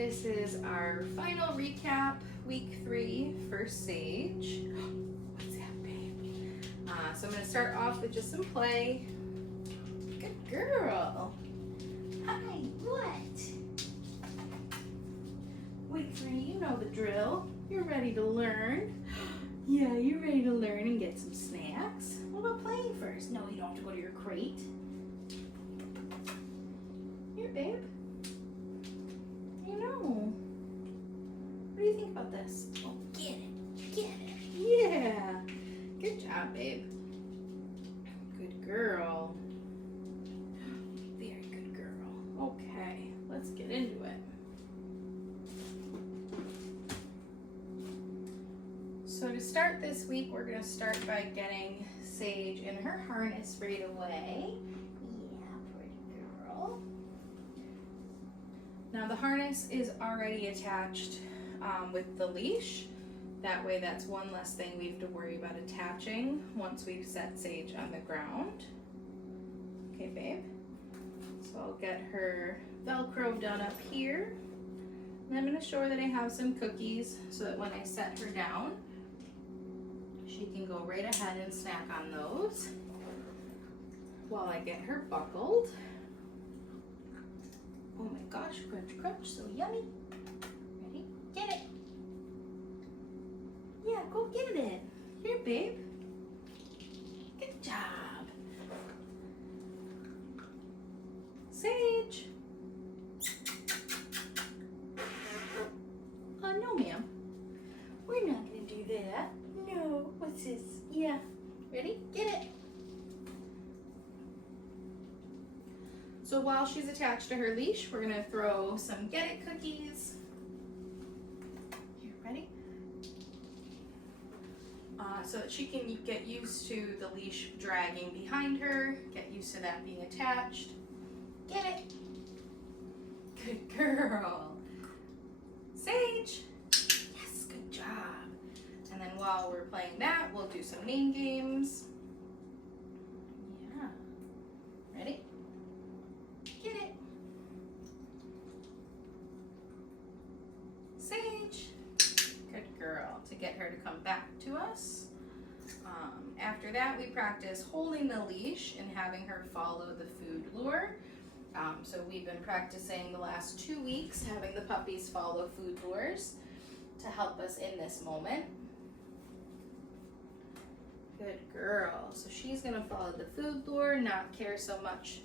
This is our final recap, week 3 for Saige. What's that, babe? So I'm going to start off with just some play. Good girl. Hi, what? Week 3, you know the drill. You're ready to learn. Yeah, you're ready to learn and get some snacks. What about playing first? No, you don't have to go to your crate. Here, babe. What do you think about this? Oh, get it, get it. Yeah. Good job, babe. Good girl. Very good girl. Okay, let's get into it. So to start this week, we're going to start by getting Saige in her harness right away. Yeah, pretty girl. Now the harness is already attached with the leash. That way that's one less thing we have to worry about attaching once we've set Saige on the ground. Okay, babe. So I'll get her Velcro done up here. And I'm going to show her that I have some cookies so that when I set her down, she can go right ahead and snack on those while I get her buckled. Oh my gosh, crunch, crunch, so yummy. Ready? Get it. Yeah, go get it. Here, babe. Good job. Saige. No, ma'am. We're not going to do that. No. What's this? Yeah. Ready? Get it. So while she's attached to her leash, we're going to throw some Get It cookies. Here, ready? So that she can get used to the leash dragging behind her, get used to that being attached. Get it. Good girl. Saige. Yes, good job. And then while we're playing that, we'll do some name games. Yeah. Ready? Get it. Saige. Good girl. To get her to come back to us. After that, we practice holding the leash and having her follow the food lure. So we've been practicing the last 2 weeks having the puppies follow food lures to help us in this moment. Good girl. So she's going to follow the food lure, not care so much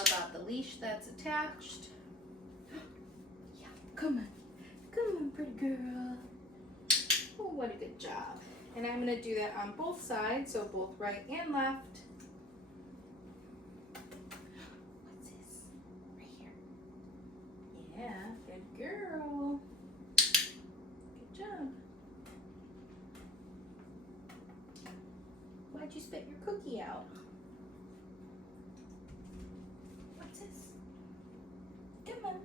about the leash that's attached. Yeah, come on. Come on, pretty girl. Oh, what a good job. And I'm going to do that on both sides, so both right and left. What's this? Right here. Yeah, good girl. Good job. Why'd you spit your cookie out? What's this? Come on.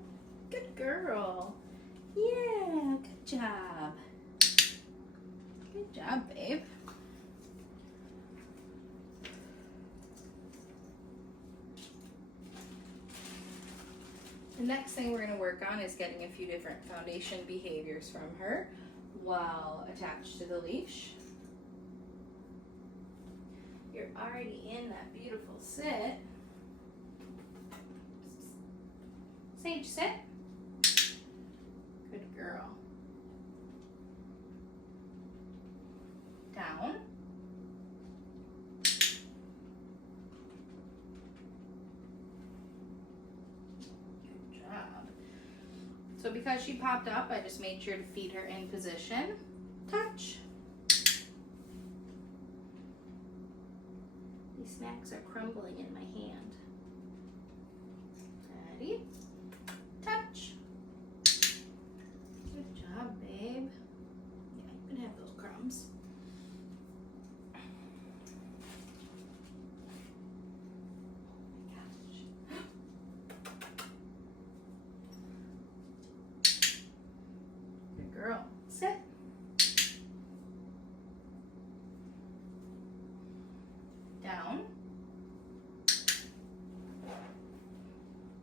Good girl. Yeah, good job. Good job, babe. The next thing we're going to work on is getting a few different foundation behaviors from her while attached to the leash. You're already in that beautiful sit. Saige, sit. Good girl. Down. Good job. So because she popped up, I just made sure to feed her in position. Touch. These snacks are crumbling in my hand. Ready? Touch. Good job, babe. Yeah, you can have those crumbs. Girl, sit. Down.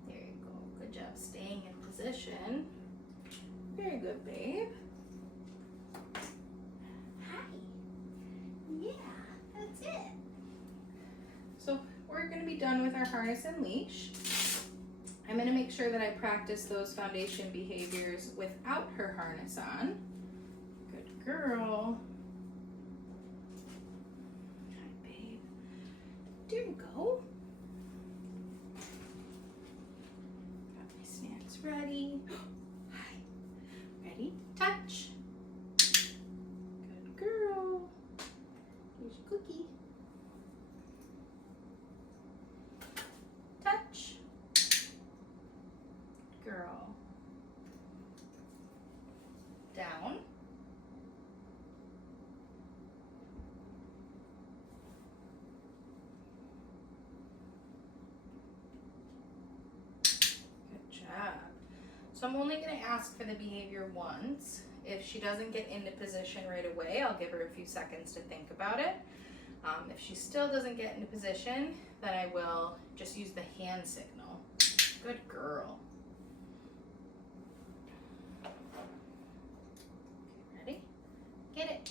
There you go. Good job staying in position. Very good, babe. Hi. Yeah, that's it. So we're gonna be done with our harness and leash. I'm gonna make sure that I practice those foundation behaviors without her harness on. Good girl. Hi, babe. There you go. Got my snacks ready. Hi. Ready? Touch. Good girl. Here's your cookie. Touch. Girl. Down. Good job. So I'm only going to ask for the behavior once. If she doesn't get into position right away, I'll give her a few seconds to think about it. If she still doesn't get into position, then I will just use the hand signal. Good girl. Ready? Get it.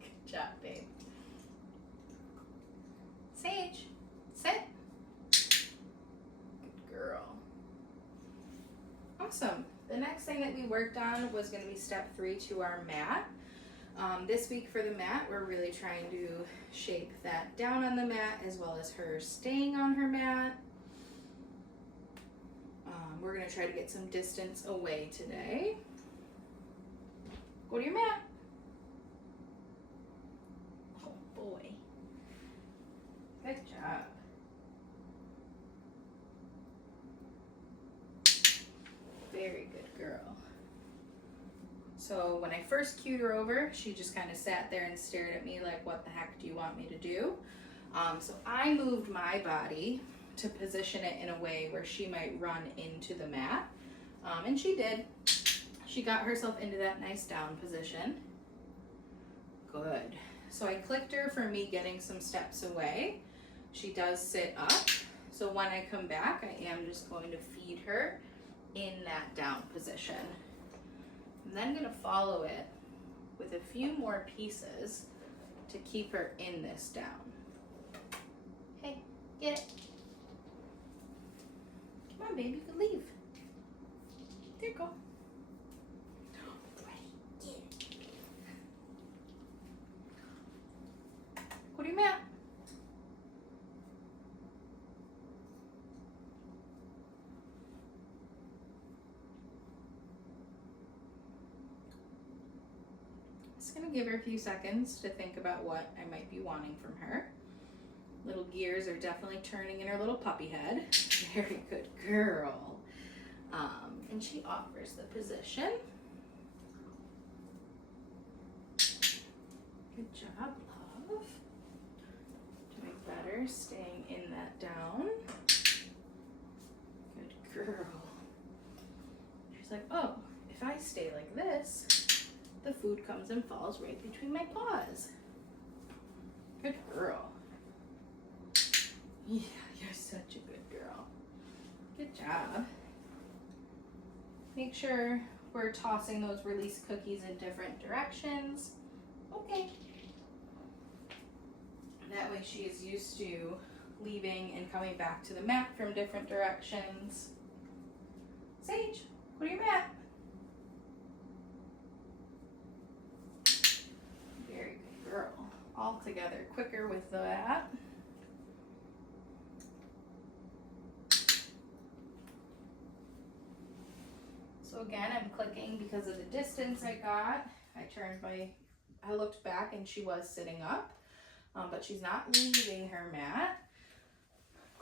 Good job, babe. Saige, sit. Good girl. Awesome. The next thing that we worked on was going to be step 3 to our mat. This week for the mat, we're really trying to shape that down on the mat as well as her staying on her mat. We're going to try to get some distance away today. Go to your mat. Oh boy. Good job. Very good girl. So when I first cued her over, she just kind of sat there and stared at me like, what the heck do you want me to do? So I moved my body to position it in a way where she might run into the mat. And she did. She got herself into that nice down position. Good. So I clicked her for me getting some steps away. She does sit up. So when I come back, I am just going to feed her in that down position. I'm then going to follow it with a few more pieces to keep her in this down. Hey, get it. Come on, baby, you can leave. There you go. Ready, get it. Go to your mat. Just gonna give her a few seconds to think about what I might be wanting from her. Little gears are definitely turning in her little puppy head. Very good girl. And she offers the position. Good job, love. Doing better, staying in that down. Good girl. She's like, oh, if I stay like this, the food comes and falls right between my paws. Good girl. Yeah, you're such a good girl. Good job. Make sure we're tossing those release cookies in different directions. Okay. That way she is used to leaving and coming back to the mat from different directions. Saige, go to your mat. Very good girl. All together, quicker with that. So again, I'm clicking because of the distance I got. I looked back and she was sitting up, but she's not leaving her mat.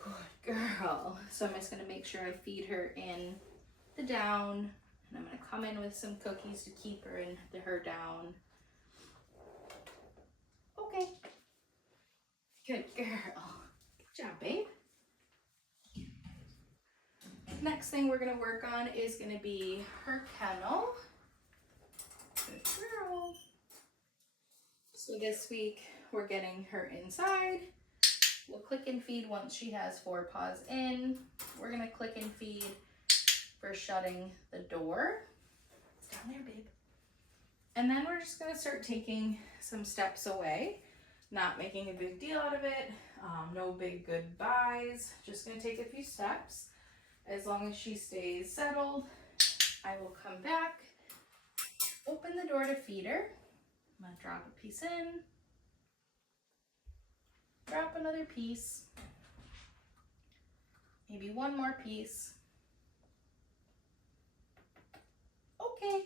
Good girl. So I'm just gonna make sure I feed her in the down, and I'm gonna come in with some cookies to keep her in her down. Okay. Good girl. Good job, babe. Next thing we're gonna work on is gonna be her kennel. Good girl. So this week we're getting her inside. We'll click and feed once she has 4 paws in. We're gonna click and feed for shutting the door. It's down there, babe. And then we're just gonna start taking some steps away, not making a big deal out of it. No big goodbyes, just gonna take a few steps. As long as she stays settled, I will come back, open the door to feed her. I'm gonna drop a piece in, drop another piece, maybe one more piece. Okay.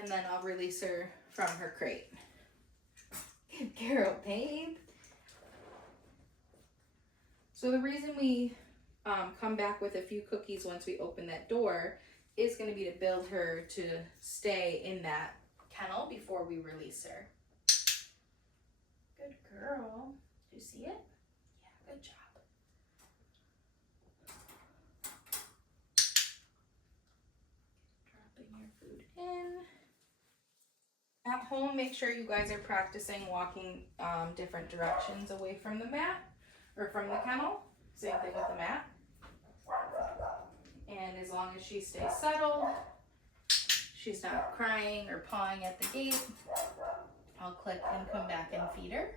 And then I'll release her from her crate. Good girl, babe. So the reason we come back with a few cookies once we open that door is going to be to build her to stay in that kennel before we release her. Good girl. Do you see it? Yeah, good job. Dropping your food in. At home, make sure you guys are practicing walking different directions away from the mat or from the kennel. Same thing with the mat. And as long as she stays settled, she's not crying or pawing at the gate, I'll click and come back and feed her.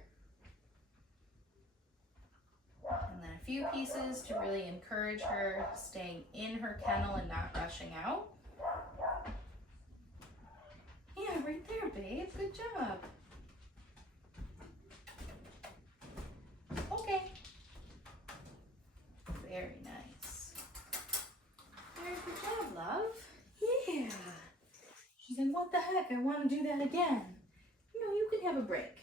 And then a few pieces to really encourage her staying in her kennel and not rushing out. Yeah, right there, babe. Good job. Okay. Very nice. Very good job, love. Yeah. She's like, what the heck? I want to do that again. No, you can have a break.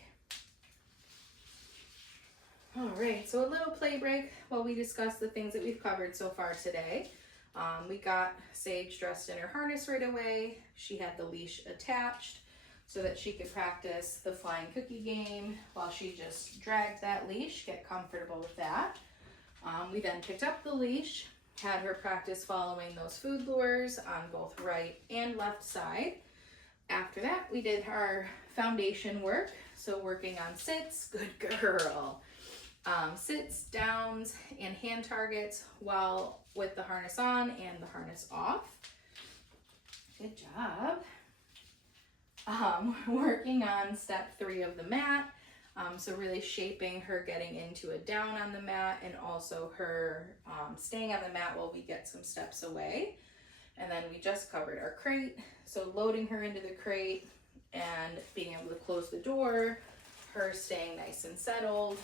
All right, so a little play break while we discuss the things that we've covered so far today. We got Saige dressed in her harness right away. She had the leash attached so that she could practice the flying cookie game while she just dragged that leash, get comfortable with that. We then picked up the leash, had her practice following those food lures on both right and left side. After that, we did our foundation work, so working on sits, good girl. Sits, downs, and hand targets while with the harness on and the harness off. Good job. Working on step 3 of the mat. So really shaping her getting into a down on the mat and also her staying on the mat while we get some steps away. And then we just covered our crate. So loading her into the crate and being able to close the door, her staying nice and settled.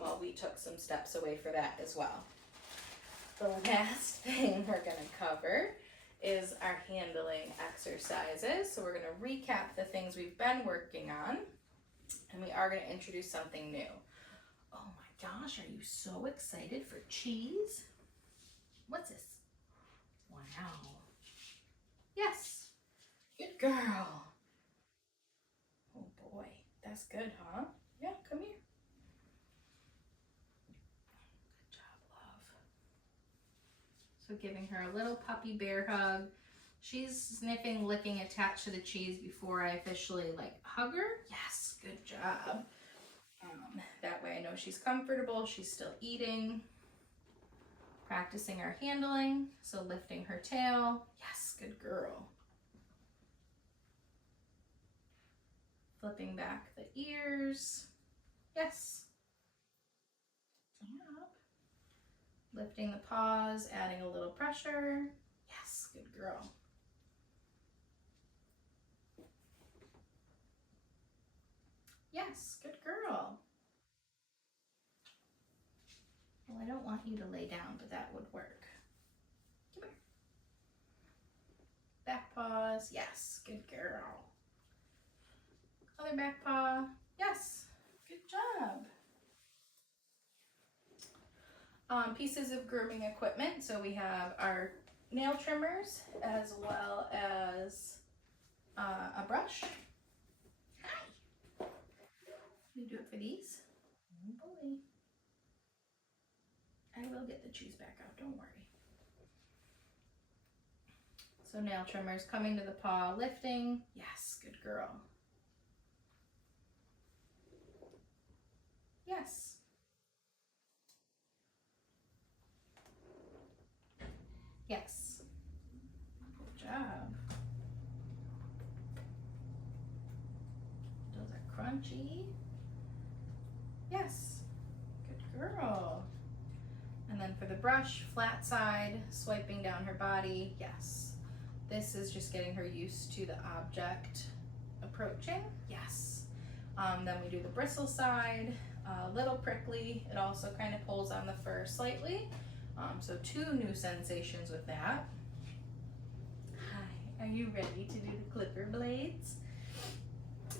While we took some steps away for that as well. The last thing we're going to cover is our handling exercises. So we're going to recap the things we've been working on, and we are going to introduce something new. Oh my gosh, are you so excited for cheese? What's this? Wow. Yes. Good girl. Oh boy, that's good, huh? Yeah, come here. So giving her a little puppy bear hug. She's sniffing, licking, attached to the cheese before I officially hug her. Yes, good job. That way I know she's comfortable, she's still eating. Practicing our handling, so lifting her tail. Yes, good girl. Flipping back the ears. Yes. Yep. Lifting the paws, adding a little pressure. Yes, good girl. Yes, good girl. Well, I don't want you to lay down, but that would work. Come here. Back paws. Yes, good girl. Other back paw. Yes, good job. Pieces of grooming equipment. So we have our nail trimmers as well as a brush. Hi. You do it for these? Oh boy. I will get the cheese back out, don't worry. So nail trimmers coming to the paw, lifting. Yes, good girl. Yes. Yes. crunchy. Yes. Good girl. And then for the brush, flat side, swiping down her body. Yes. This is just getting her used to the object approaching. Yes. Then we do the bristle side, a little prickly. It also kind of pulls on the fur slightly. So 2 new sensations with that. Hi, are you ready to do the clipper blades?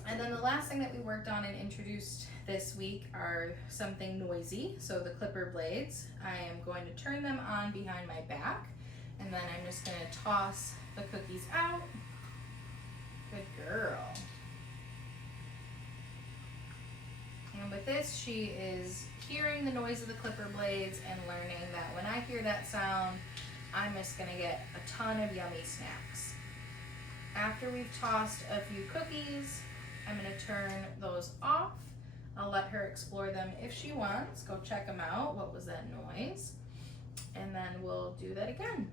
And then the last thing that we worked on and introduced this week are something noisy. So the clipper blades, I am going to turn them on behind my back, and then I'm just going to toss the cookies out. Good girl. And with this, she is hearing the noise of the clipper blades and learning that when I hear that sound, I'm just going to get a ton of yummy snacks. After we've tossed a few cookies, I'm going to turn those off. I'll let her explore them if she wants. Go check them out. What was that noise? And then we'll do that again.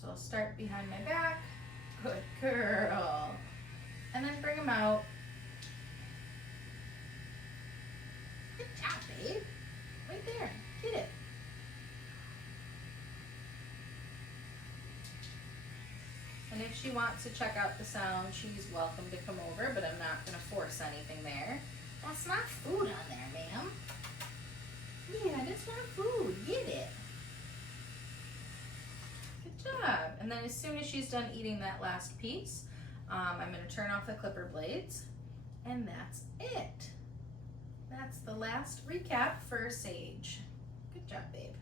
So I'll start behind my back. Good girl. And then bring them out. Good job, babe. Right there. Get it. And if she wants to check out the sound, she's welcome to come over, but I'm not going to force anything there. That's not food on there, ma'am. Yeah, that's not food. Get it. Good job. And then as soon as she's done eating that last piece, I'm going to turn off the clipper blades. And that's it. That's the last recap for Saige. Good job, babe.